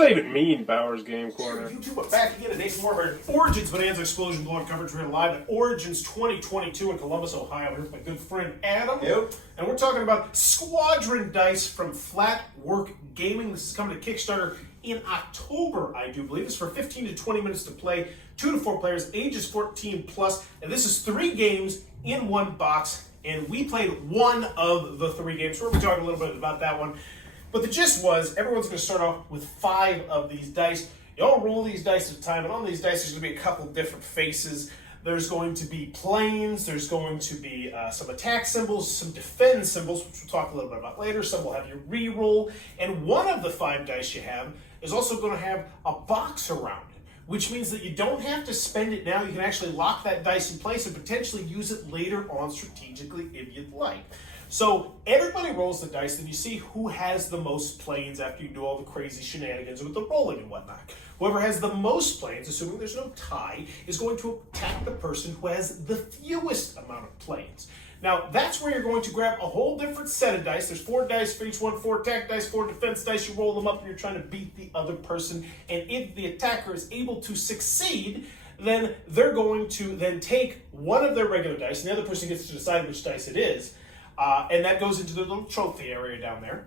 does that even mean, Bowers Game Corner? YouTube, we're back again today for more of our Origins Bonanza Explosion blog coverage. We're live at Origins 2022 in Columbus, Ohio. We're here with my good friend Adam. Yep. And we're talking about Squadron Dice from Flat Work Gaming. This is coming to Kickstarter in October, I do believe. It's for 15 to 20 minutes to play, 2 to 4 players, ages 14 plus. And this is 3 games in one box. And we played one of the 3 games. We're going to be talking a little bit about that one. But the gist was, everyone's going to start off with 5 of these dice. You all roll these dice at a time, and on these dice there's going to be a couple different faces. There's going to be planes, there's going to be some attack symbols, some defend symbols, which we'll talk a little bit about later. Some will have you re-roll, and one of the 5 dice you have is also going to have a box around it, which means that you don't have to spend it now. You can actually lock that dice in place and potentially use it later on strategically if you'd like. So everybody rolls the dice, and you see who has the most planes after you do all the crazy shenanigans with the rolling and whatnot. Whoever has the most planes, assuming there's no tie, is going to attack the person who has the fewest amount of planes. Now, that's where you're going to grab a whole different set of dice. There's 4 dice for each one, 4 attack dice, 4 defense dice. You roll them up, and you're trying to beat the other person. And if the attacker is able to succeed, then they're going to then take one of their regular dice, and the other person gets to decide which dice it is. And that goes into the little trophy area down there.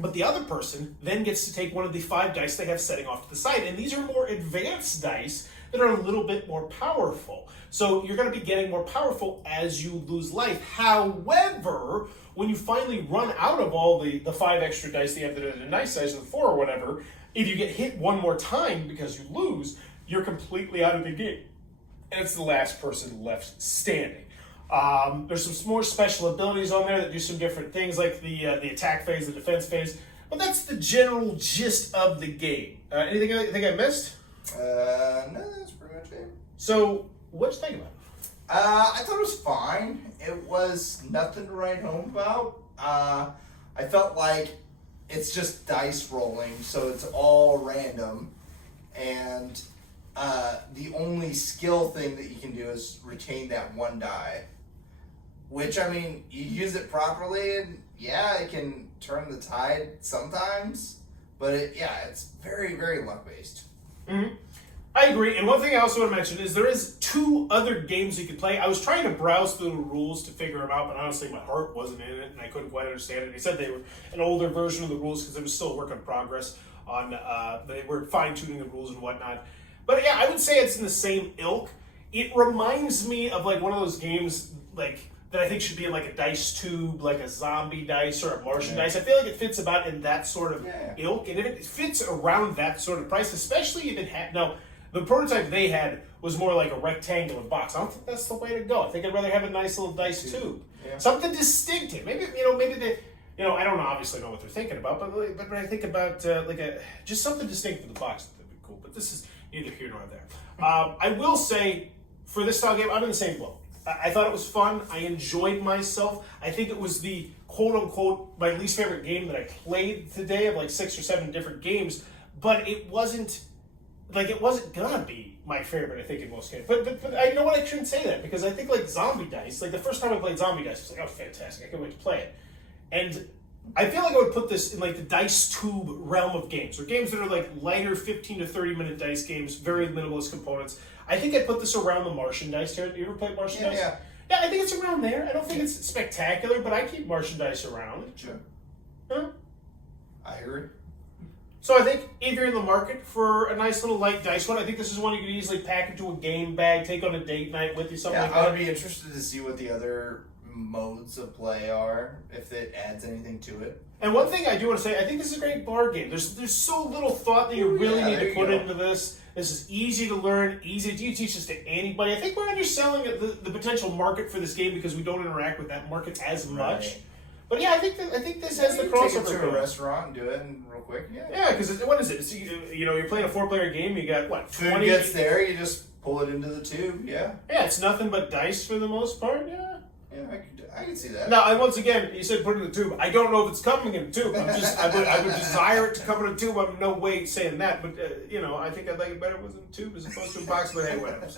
But the other person then gets to take one of the 5 dice they have setting off to the side. And these are more advanced dice that are a little bit more powerful. So you're going to be getting more powerful as you lose life. However, when you finally run out of all the 5 extra dice that you have that are the nice size, of the 4 or whatever, if you get hit one more time because you lose, you're completely out of the game. And it's the last person left standing. There's some more special abilities on there that do some different things, like the attack phase, the defense phase. But that's the general gist of the game. Anything I missed? No, that's pretty much it. So, what'd you think about it? I thought it was fine. It was nothing to write home about. I felt like it's just dice rolling, so it's all random. And the only skill thing that you can do is retain that 1 die. Which, I mean, you use it properly, and yeah, it can turn the tide sometimes. But it's very, very luck-based. Mm-hmm. I agree. And one thing I also want to mention is there is 2 other games you can play. I was trying to browse through the rules to figure them out, but honestly, my heart wasn't in it, and I couldn't quite understand it. They said they were an older version of the rules because it was still a work in progress. They were fine-tuning the rules and whatnot. But yeah, I would say it's in the same ilk. It reminds me of like one of those games like that I think should be in like a dice tube, like a zombie dice or a Martian dice. I feel like it fits about in that sort of ilk, and if it fits around that sort of price, especially if it had now the prototype they had was more like a rectangular box. I don't think that's the way to go. I think I'd rather have a nice little dice tube, something distinctive. Maybe maybe they. I don't obviously know what they're thinking about, but when I think about just something distinct for the box, that'd be cool. But this is neither here nor there. I will say, for this style game, I'm in the same boat. I thought it was fun. I enjoyed myself. I think it was the quote-unquote my least favorite game that I played today of like 6 or 7 different games, but it wasn't gonna be my favorite, I think, in most games. But I know what, I shouldn't say that, because I think like Zombie Dice, like the first time I played Zombie Dice, I was like, oh, fantastic, I can't wait to play it. And I feel like I would put this in like the dice tube realm of games, or games that are like lighter 15 to 30 minute dice games, very minimalist components. I think I'd put this around the Martian Dice. You ever played Martian Dice? Yeah, I think it's around there. I don't think it's spectacular, but I keep Martian Dice around. Sure. Huh? I agree. So I think if you're in the market for a nice little light dice one, I think this is one you could easily pack into a game bag, take on a date night with you, something like that. I would be interested to see what the other modes of play are, if it adds anything to it. And one thing I do want to say, I think this is a great bar game. There's so little thought that you really need to put into this. This is easy to learn, easy. You teach this to anybody. I think we're underselling the potential market for this game because we don't interact with that market as much. Right. But yeah, I think this has the crossover. Take it to a restaurant and do it real quick. Yeah, because what is it? It's, you're playing a 4-player game. You got what? 20 Food gets there. You just pull it into the tube. Yeah. Yeah, it's nothing but dice for the most part. Yeah. Yeah, I can see that. Now, once again, you said put it in the tube. I don't know if it's coming in a tube. I would desire it to come in a tube. I'm no way saying that, but I think I'd like it better if it was in a tube as opposed to a box. But hey, whatever.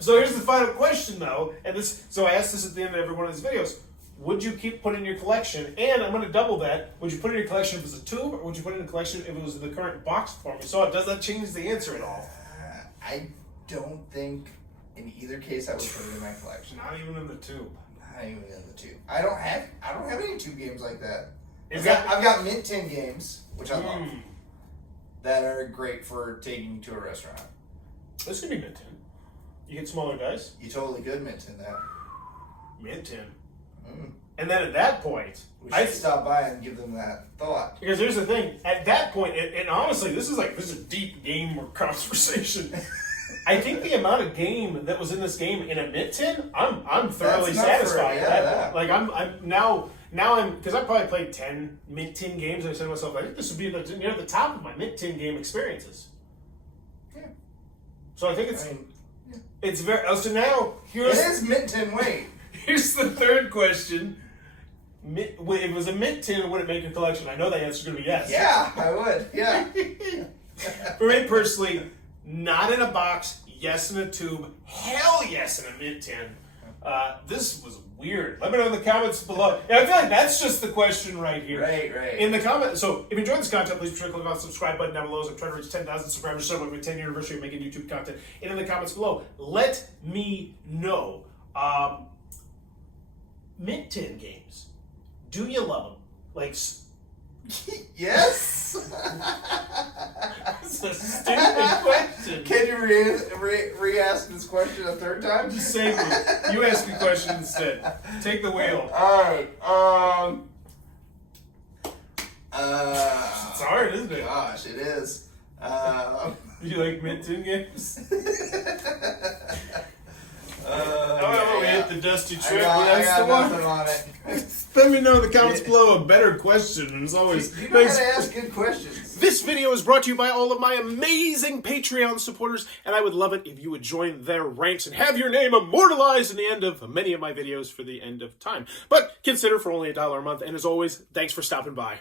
So here's the final question, though, and so I asked this at the end of every one of these videos: would you keep putting in your collection? And I'm going to double that. Would you put it in your collection if it was a tube, or would you put it in a collection if it was the current box form? So does that change the answer at all? I don't think in either case I would put it in my collection. Not even in the tube. Not even in the tube. I don't have any tube games like that. Is I've got mint tin games, which I love, Mm. that are great for taking to a restaurant. This could be mint tin. You get smaller dice. You totally could mint tin that. Mint tin. Mm. And then at that point, We should stop by and give them that thought. because here's the thing. At that point, and honestly, this is a deep game or conversation. I think the amount of game that was in this game in a mint tin, I'm thoroughly That's enough for satisfied. it, At that yeah. point. Like I'm because I probably played 10 mint tin games, and I said to myself, I think this would be the top of my mint tin game experiences. Yeah. So I think it's very. So now It is mint tin weight. here's the third question. If it was a mint tin, would it make your collection? I know the answer is going to be yes. Yeah, I would. Yeah. For me personally, not in a box, yes in a tube, hell yes in a mint tin. This was weird. Let me know in the comments below. And I feel like that's just the question right here. Right. In the comments. So if you enjoyed this content, please be sure to click on the subscribe button down below. As I'm trying to reach 10,000 subscribers, so we're 10th anniversary of making YouTube content. And in the comments below, let me know. Mint tin games. Do you love them? Like, Yes. it's a stupid question. Can you re-ask this question a third time? Just save me. You ask a question instead. Take the wheel. Alright, It's hard, isn't it? Gosh, it is. You like mint tin games? Oh, we hit the dusty trick. I That's the got one. nothing on it. Let me know in the comments below a better question. And as always, You know how to ask good questions. This video is brought to you by all of my amazing Patreon supporters, and I would love it if you would join their ranks and have your name immortalized in the end of many of my videos for the end of time. But consider for only $1 a month, and as always, thanks for stopping by.